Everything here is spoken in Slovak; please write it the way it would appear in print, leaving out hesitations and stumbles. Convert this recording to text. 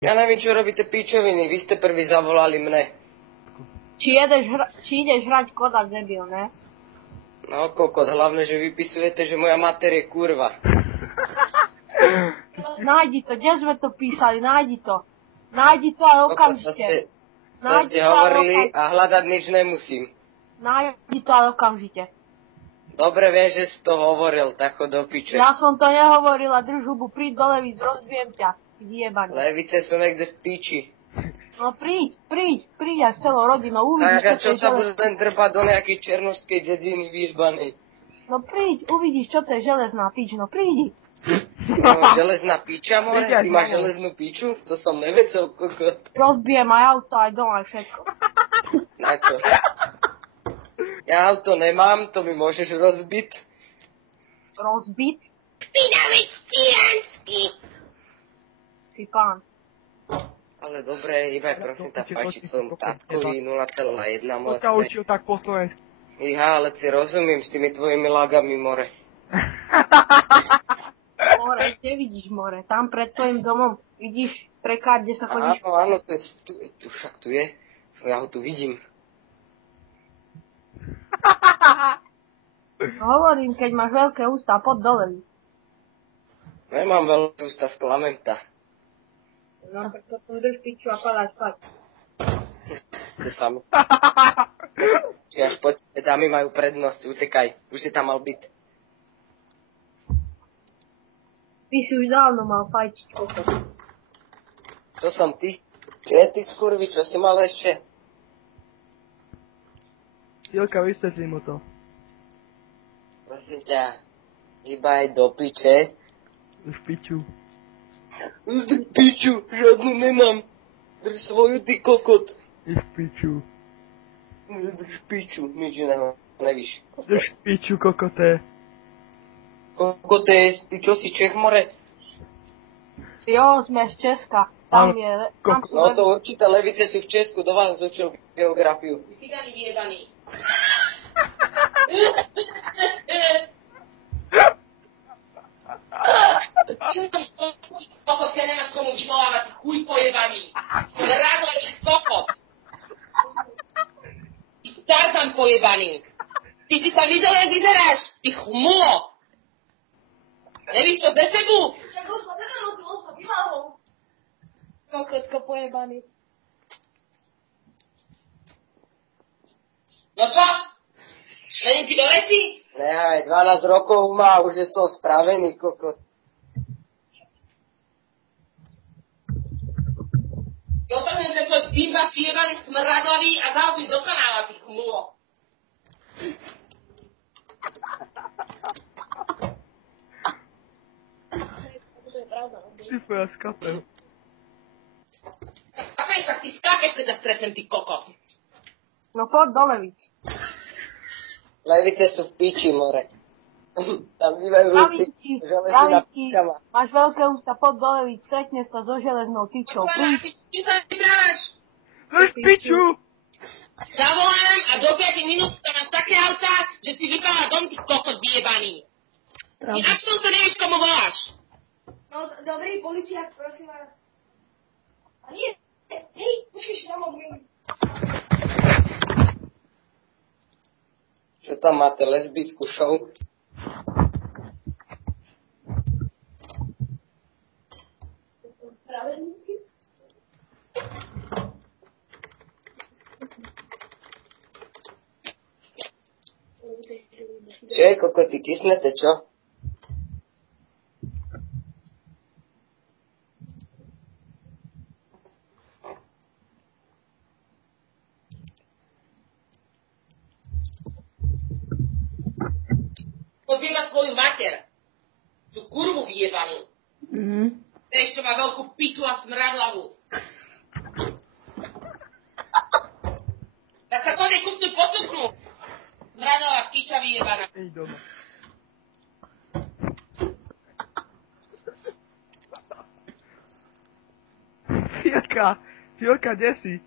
Ja neviem, čo robíte pičoviny, vy ste prvý zavolali mne. Či ideš hrať Kodak, debil, ne? No kokot, hlavne, že vypisujete, že moja mater je kurva. Nájdi to, kde sme to písali, nájdi to. Nájdi to, ale okamžite. To ste hovorili a hľadať nič nemusím. Nájdi to, ale okamžite. Dobre viem, že si to hovoril, tak chod do piče. Ja som to nehovorila, drž hubu, príď do Levíc, rozbijem ťa. Vyjebane. Levice sú niekde v piči. No príď aj s celou rodinou, uvidíš, tak a čo sa budem drbať do nejakej černovskej dediny vyjebanej? No príď, uvidíš, čo to je železná pič, no prídi. No, železná piča, more? Ty máš železnú piču? To som nevedel, kokot. Rozbijem aj auto, aj dom, aj všetko. Na čo? Ja auto nemám, to mi môžeš rozbiť. Rozbiť? Špinavý cyránsky. Si pán. Ale dobre, iba prosím tá páči svojmu tatkovi 0,1 more. To ťa učil tak po slovensky. Iha, ale si rozumiem s tými tvojimi lagami, more. More, kde vidíš more? Tam pred tvojim domom. Vidíš prekáď, kde sa chodíš? Áno, to je, tu však tu je. Ja ho tu vidím. Hovorím, keď máš veľké ústa, poď dole. Nemám veľké ústa z Klamenta. No, tak potom drž piču a padaj spať. To sami. Či až poď, dámy majú prednosť, utekaj. Už si tam mal byť. Ty si už dávno mal fajčiť, kokot. To som ty? Ty skurvi, čo si mal ešte? Jilka, vysvetlí mu to. Prosím ťa, iba aj do piče. Už piču. Piču, žiadnu nemám. Drž svoju, ty kokot. Už piču. Drž piču, nič iného nevíš. Drž piču, kokoté. Kokoté, ty čo si Čech, more? Jo, sme z Česka. Tam je... Tam sú no to určité levice sú v Česku, do vás učil geografiu. Cigáni vyjebaní. Kokot, keď nemáš komu vyvolávať, ty chuj pojebaný. Zradový kokot. Ty Tarzan pojebaný. Ty si sa videl, jak vyzeráš, ty chmulo. Nevíš čo, ze sebu? Však ho sa nenarodil, on sa vyhľadol. Kokotko pojebaný. No čo? Mením ti do reči? Nehaj, 12 rokov má, už je z toho spravený, kokot. Dotrhnem ten tvoj bimba vyjebaný smradlavý a zahoduj do kanála, ty chmulo. Šifu, ja skapem. Skapeš, však ty skápeš, keď ťa stretnem, ty kokot. No poď do Levíc. Levice sú v piči, more. Tam bývajú ľudí, železná pičama. Máš veľké ústa, poď do Levíc, stretne sa so železnou pičou. Ty sa vyprávaš? Drž piču! Zavolám a do 5 minút tam máš také autá, že si vypáva dom, ty kokot vyjebaný. Ty absolútne nevieš, komu voláš. No, dobrý, policiák, prosím vás. A nie, hej, počkej, že tam odmiem. Čo tam máte, lesbickú show? Spravedlníky? Čo je, kokoti, kysnete, čo? Pozýva svoju mater. Tú kurvu vyjebanú. Vieš, čo má veľkú piču a smradlavu. Tak sa konec kúpnu pocuknú. Smradlavá piča vyjebaná. Ej doma. Fielka, kde si?